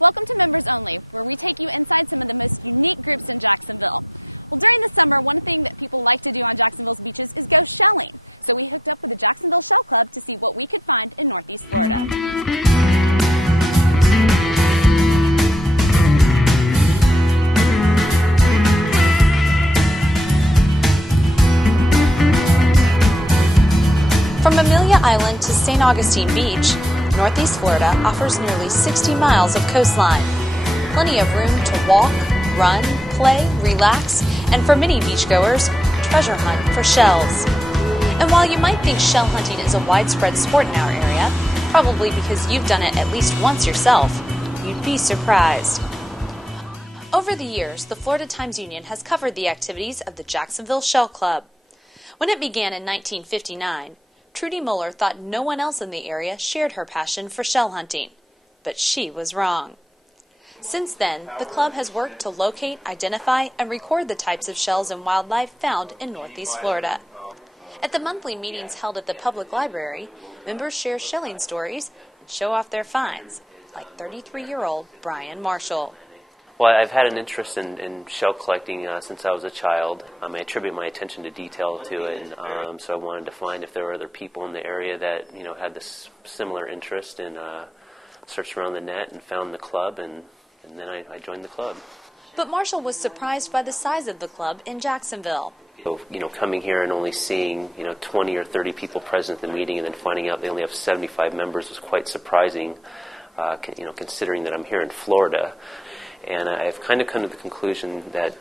Welcome to Members Only, where we take you inside some of the most unique groups in Jacksonville. Well, during the summer, one thing that people like to do on Jacksonville's beaches is go shelling. So we hooked up with the Jacksonville Shell Club to see what we could find in Northeast Florida. From Amelia Island to St. Augustine Beach, Northeast Florida offers nearly 60 miles of coastline. Plenty of room to walk, run, play, relax, and for many beachgoers, treasure hunt for shells. And while you might think shell hunting is a widespread sport in our area, probably because you've done it at least once yourself, you'd be surprised. Over the years, the Florida Times-Union has covered the activities of the Jacksonville Shell Club. When it began in 1959, Trudy Muller thought no one else in the area shared her passion for shell hunting, but she was wrong. Since then, the club has worked to locate, identify, and record the types of shells and wildlife found in Northeast Florida. At the monthly meetings held at the public library, members share shelling stories and show off their finds, like 33-year-old Brian Marshall. Well, I've had an interest in shell collecting since I was a child. I attribute my attention to detail to it, and so I wanted to find if there were other people in the area that had this similar interest, and searched around the net and found the club, and then I joined the club. But Marshall was surprised by the size of the club in Jacksonville. So, coming here and only seeing 20 or 30 people present at the meeting, and then finding out they only have 75 members was quite surprising. Considering that I'm here in Florida. And I've kind of come to the conclusion that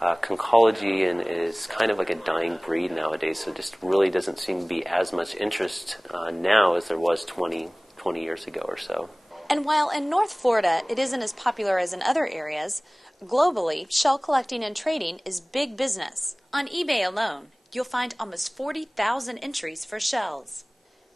conchology is kind of like a dying breed nowadays, so it just really doesn't seem to be as much interest now as there was 20 years ago or so. And while in North Florida it isn't as popular as in other areas, globally, shell collecting and trading is big business. On eBay alone, you'll find almost 40,000 entries for shells.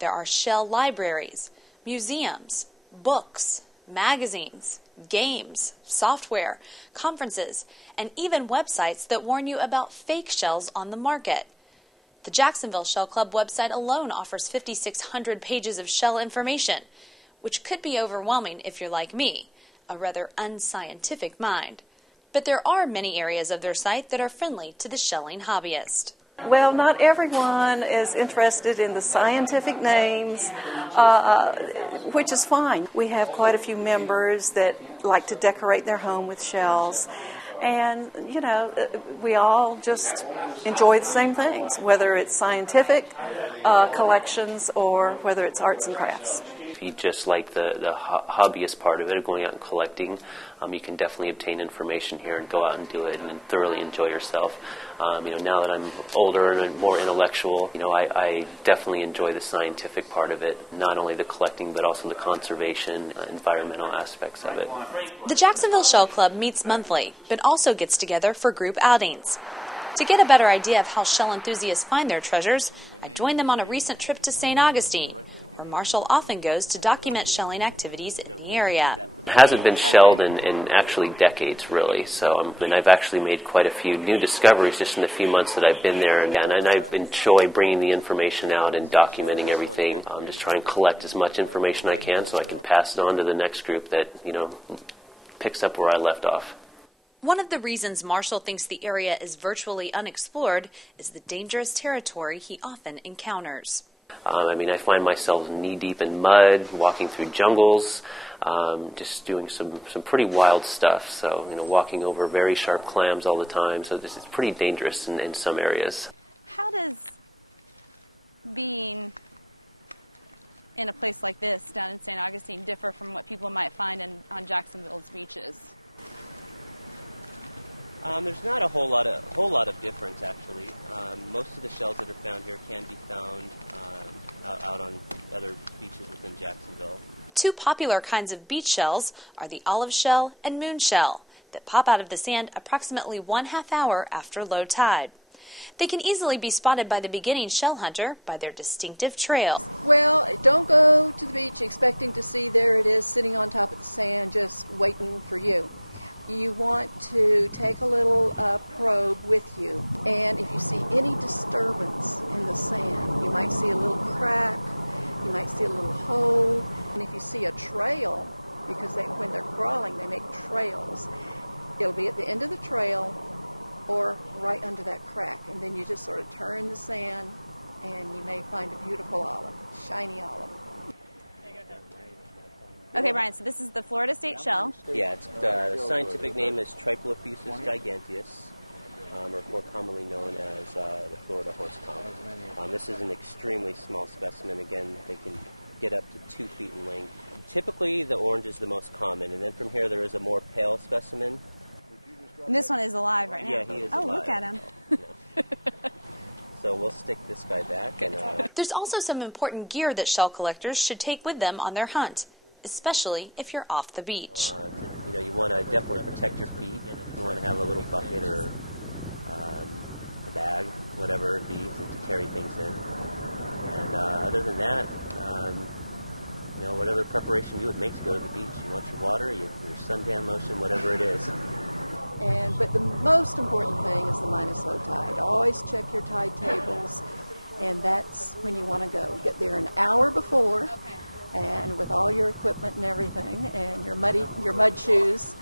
There are shell libraries, museums, books, magazines, games, software, conferences, and even websites that warn you about fake shells on the market. The Jacksonville Shell Club website alone offers 5,600 pages of shell information, which could be overwhelming if you're like me, a rather unscientific mind. But there are many areas of their site that are friendly to the shelling hobbyist. Well, not everyone is interested in the scientific names, which is fine. We have quite a few members that like to decorate their home with shells. And, we all just enjoy the same things, whether it's scientific collections or whether it's arts and crafts. If you just like the hobbyist part of it, of going out and collecting, you can definitely obtain information here and go out and do it and thoroughly enjoy yourself. Now that I'm older and more intellectual, I definitely enjoy the scientific part of it, not only the collecting but also the conservation, environmental aspects of it. The Jacksonville Shell Club meets monthly, but also gets together for group outings. To get a better idea of how shell enthusiasts find their treasures, I joined them on a recent trip to St. Augustine, where Marshall often goes to document shelling activities in the area. It hasn't been shelled in actually decades, really. So I've actually made quite a few new discoveries just in the few months that I've been there. And I enjoy bringing the information out and documenting everything. Just try and collect as much information I can so I can pass it on to the next group that, picks up where I left off. One of the reasons Marshall thinks the area is virtually unexplored is the dangerous territory he often encounters. I find myself knee-deep in mud, walking through jungles, just doing some pretty wild stuff. So, walking over very sharp clams all the time. So this is pretty dangerous in some areas. How does being in a place like this down in St. Augustine differ from what people might find on Jacksonville's beaches? There's not a whole lot of difference, actually. Most of the shells that are found here can be found out on other beaches within Jacksonville. Two popular kinds of beach shells are the olive shell and moon shell that pop out of the sand approximately 1/2 hour after low tide. They can easily be spotted by the beginning shell hunter by their distinctive trails. Well, don't go to the beach expecting to see there it is sitting on top of the sand just waiting for you. You want to take a little probe with you, and if you see any disturbance in the sand, you might see a little crack, you might see a little hole, and if you see a trail, because when they're crawling, they make trails. It'll be at the end of the trail or right under that crack, and then you just sort of turn the sand, and you may find a beautiful olive, shiny olive. Okay, Brian, so this is the Florida state shell. Yeah, the scientific name is Triplofusus giganteus, or more commonly known as the Florida horseconch. This is an extremely small specimen. Again, they can get up to 2 feet in length. Typically, the orange is the most common, and then from here there is a more pale specimen. And this one is alive right now. Yeah, he is alive. Oh, look at him. So we'll stick this guy back. And, There's also some important gear that shell collectors should take with them on their hunt, especially if you're off the beach. You want to definitely protect your feet. You want to have a little bucket or a bag, whatever it be, to carry things in. And other than that, whatever preparation you would make to go to the beach. You want your water, your suntan lotion, whatever it is. But the most important thing is the minus low tide. Always check your tide tables, and that's when you want to go. Get there an hour before, and with all your equipment and everything, and your mud shoes,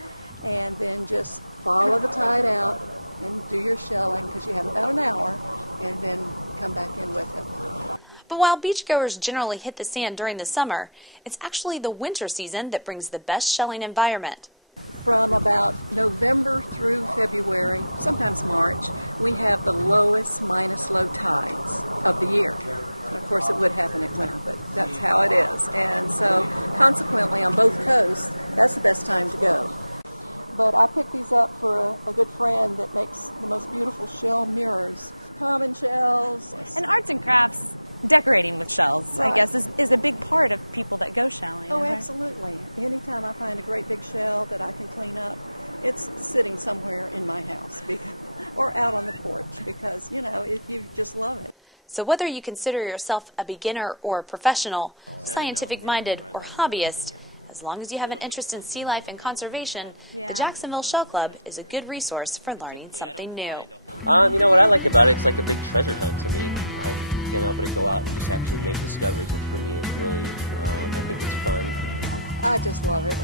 and then just follow the tide out and do your shelling, because you have about an hour, and then come back in with it. But while beachgoers generally hit the sand during the summer, it's actually the winter season that brings the best shelling environment. From about November through February, sometimes March, we have the lowest minus low tides of the year. And of course, it would happen in winter, but that's how it is. And so, consequently, on both coasts, that's the best time to go. But I picked these up for a good friend that makes the most beautiful shell mirrors. Common shells. And arts and crafts, decorating with shells, Right. I guess, is a big part of people that go shelling. Oh, right? absolutely. Anytime I find a great big shell that I can clean up, it's sitting somewhere in my house or out on the porch because, if you just love it. So whether you consider yourself a beginner or a professional, scientific-minded or hobbyist, as long as you have an interest in sea life and conservation, the Jacksonville Shell Club is a good resource for learning something new. What I like about it, it's like a big treasure hunt to me. I've been able to go out and just actually make discoveries, which for me is really, I think it's fun. I just love it.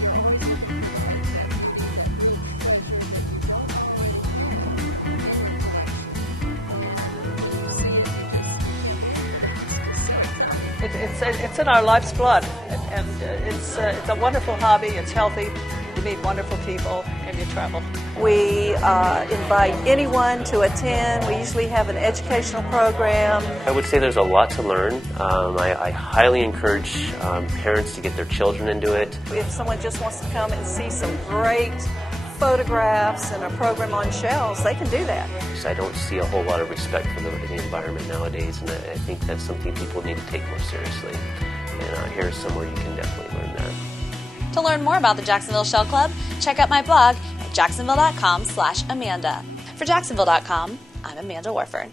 You're always looking for that beauty, that real treasure that you don't already have in your collection. And when you see it, you can't believe it. It's just so exciting. It's in our life's blood, and it's a wonderful hobby. It's healthy. You meet wonderful people, and you travel. We invite anyone to attend. We usually have an educational program. I would say there's a lot to learn. I highly encourage parents to get their children into it. If someone just wants to come and see some great photographs and a program on shells, they can do that. I don't see a whole lot of respect for the environment nowadays, and I think that's something people need to take more seriously. And here's somewhere you can definitely learn that. To learn more about the Jacksonville Shell Club, check out my blog at jacksonville.com/Amanda. For Jacksonville.com, I'm Amanda Warford.